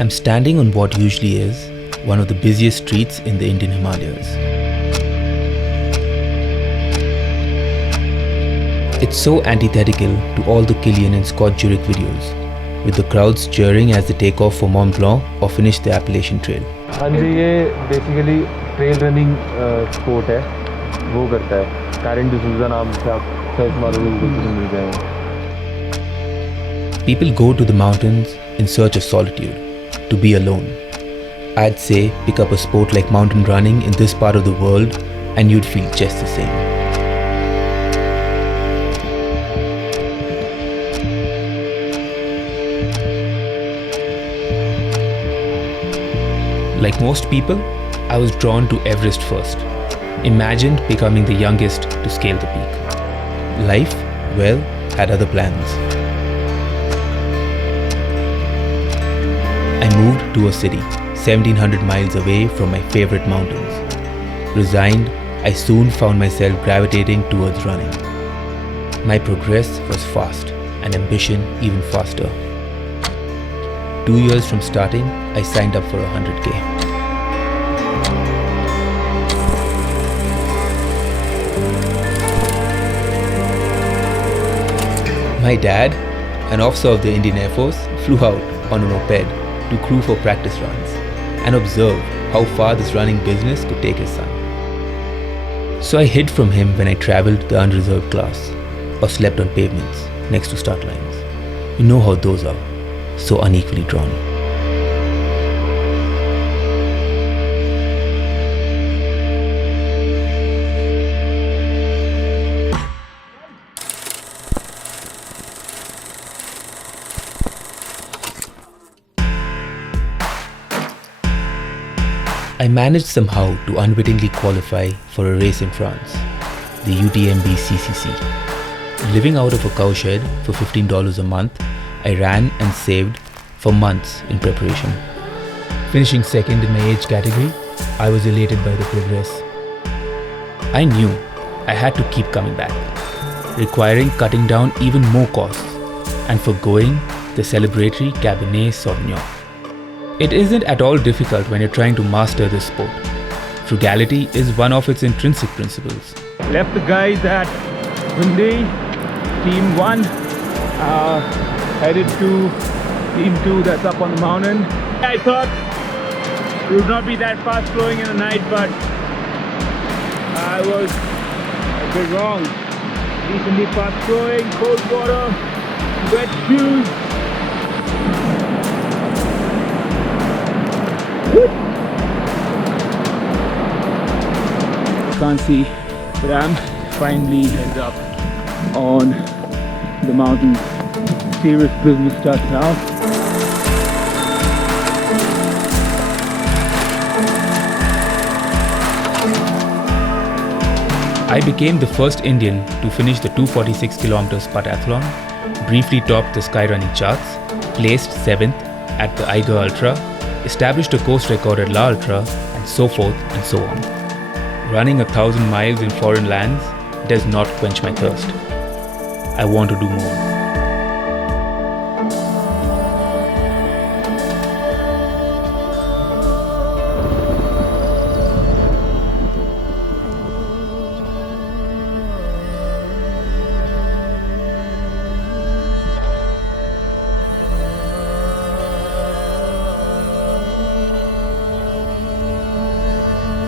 I'm standing on what usually is one of the busiest streets in the Indian Himalayas. It's so antithetical to all the Kieren and Scott Jurek videos, with the crowds cheering as they take off for Mont Blanc or finish the Appalachian Trail. हाँ जी, ये basically trail running sport है, वो करता है। Kieren Dsouza नाम से आप search मारोगे गूगल पे मिल जाएगा। People go to the mountains in search of solitude, to be alone. I'd say pick up a sport like mountain running in this part of the world and you'd feel just the same. Like most people, I was drawn to Everest first. Imagined becoming the youngest to scale the peak. Life, well, had other plans. I moved to a city 1700 miles away from my favorite mountains. Resigned, I soon found myself gravitating towards running. My progress was fast and ambition even faster. 2 years from starting, I signed up for 100K. My dad, an officer of the Indian Air Force, flew out on a moped to crew for practice runs and observe how far this running business could take his son. So I hid from him when I travelled the unreserved class or slept on pavements next to start lines. You know how those are, so unequally drawn. I managed somehow to unwittingly qualify for a race in France, the UTMB CCC. Living out of a cowshed for $15 a month, I ran and saved for months in preparation. Finishing second in my age category, I was elated by the progress. I knew I had to keep coming back, requiring cutting down even more costs and forgoing the celebratory Cabernet Sauvignon. It isn't at all difficult when you're trying to master this sport. Frugality is one of its intrinsic principles. Left the guys at Hundi, Team 1, headed to Team 2 that's up on the mountain. I thought it would not be that fast flowing in the night, but I was a bit wrong. Decently fast flowing, cold water, wet shoes. Can't see, but I'm finally headed up on the mountain. Serious business starts now. I became the first Indian to finish the 246 km Spartathlon, briefly topped the skyrunning charts, placed 7th at the Eiger Ultra, established a course record at La Ultra, and so forth and so on. Running 1,000 miles in foreign lands does not quench my thirst. I want to do more.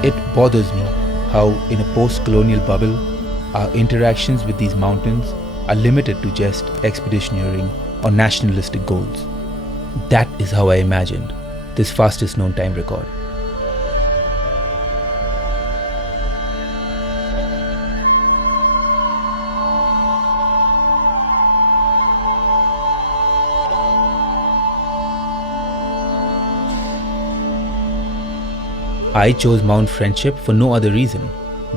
It bothers me how, in a post-colonial bubble, our interactions with these mountains are limited to just expeditioneering or nationalistic goals. That is how I imagined this fastest known time record. I chose Mount Friendship for no other reason,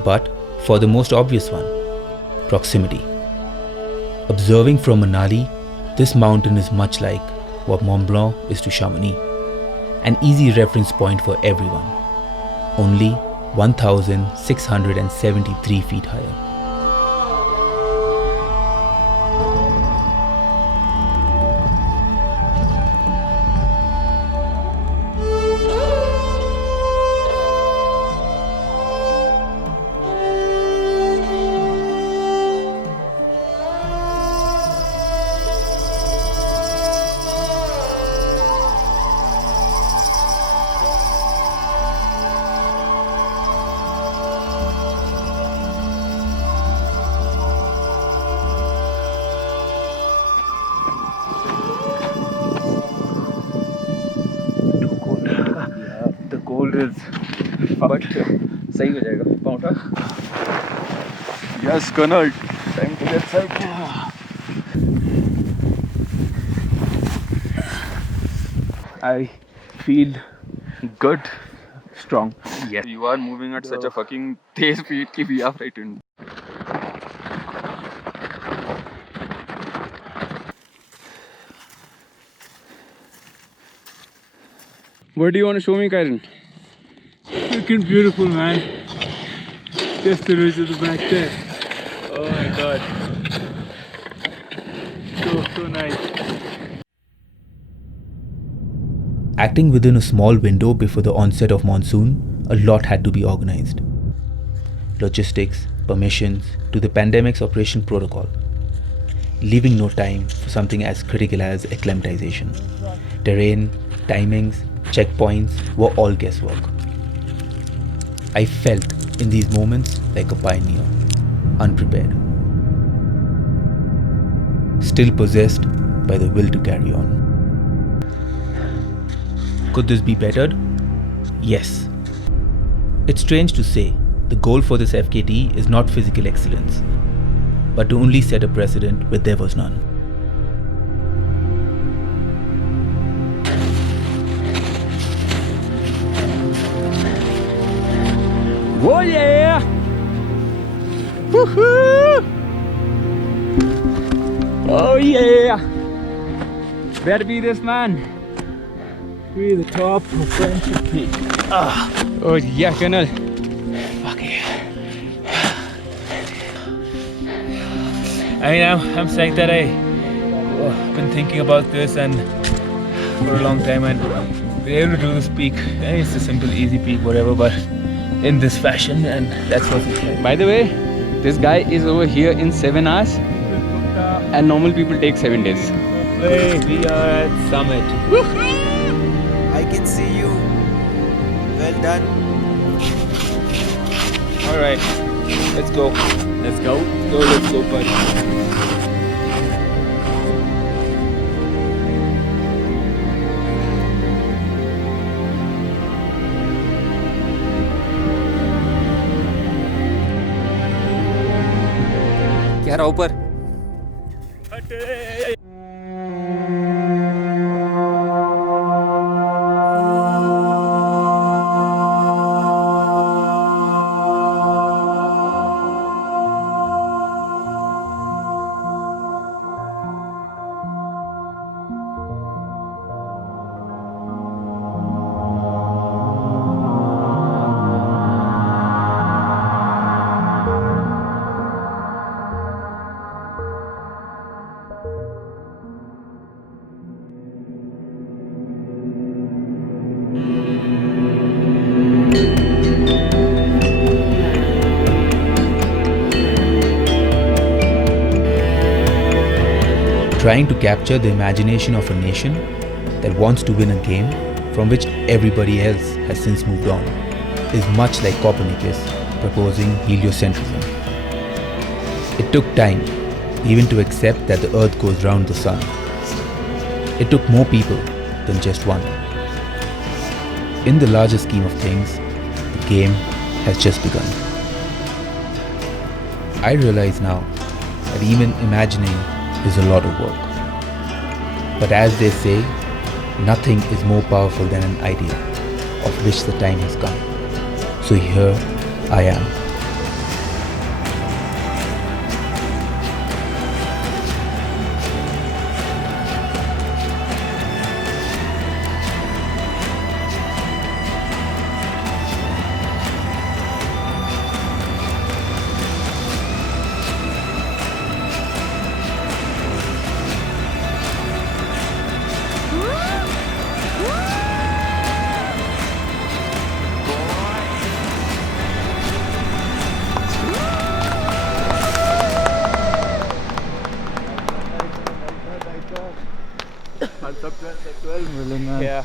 but for the most obvious one: proximity. Observing from Manali, this mountain is much like what Mont Blanc is to Chamonix, an easy reference point for everyone, only 1,673 feet higher. but सही हो जाएगा Paonta. Yes, Colonel. Time to get set. I feel good, strong. Yes. You are moving at such a fucking pace speed कि we are frightened. What do you want to show me, Kieren? Freaking beautiful, man. Just the ridge of the back there. Oh my god. So nice. Acting within a small window before the onset of monsoon, a lot had to be organized. Logistics, permissions, to the pandemic's operation protocol. Leaving no time for something as critical as acclimatization. Terrain, timings, checkpoints were all guesswork. I felt in these moments like a pioneer, unprepared. Still possessed by the will to carry on. Could this be bettered? Yes. It's strange to say, the goal for this FKT is not physical excellence, but to only set a precedent where there was none. Oh yeah! Woohoo! Oh yeah! Better be this man. We're the top of Friendship Peak. Oh yeah, Colonel. Fuck yeah. I mean, I'm psyched that I've been thinking about this and for a long time and be able to do this peak. I mean, it's a simple, easy peak, whatever, but in this fashion, and that's what it's like. By the way, this guy is over here in 7 hours and normal people take 7 days. Hey, we are at summit. I can see you. Well done. All right, let's go. Let's go. Let's go, buddy. क्या रहा ऊपर? Trying to capture the imagination of a nation that wants to win a game from which everybody else has since moved on is much like Copernicus proposing heliocentrism. It took time even to accept that the Earth goes round the Sun. It took more people than just one. In the larger scheme of things, the game has just begun. I realize now that even imagining is a lot of work. But as they say, nothing is more powerful than an idea of which the time has come. So here I am. Yeah.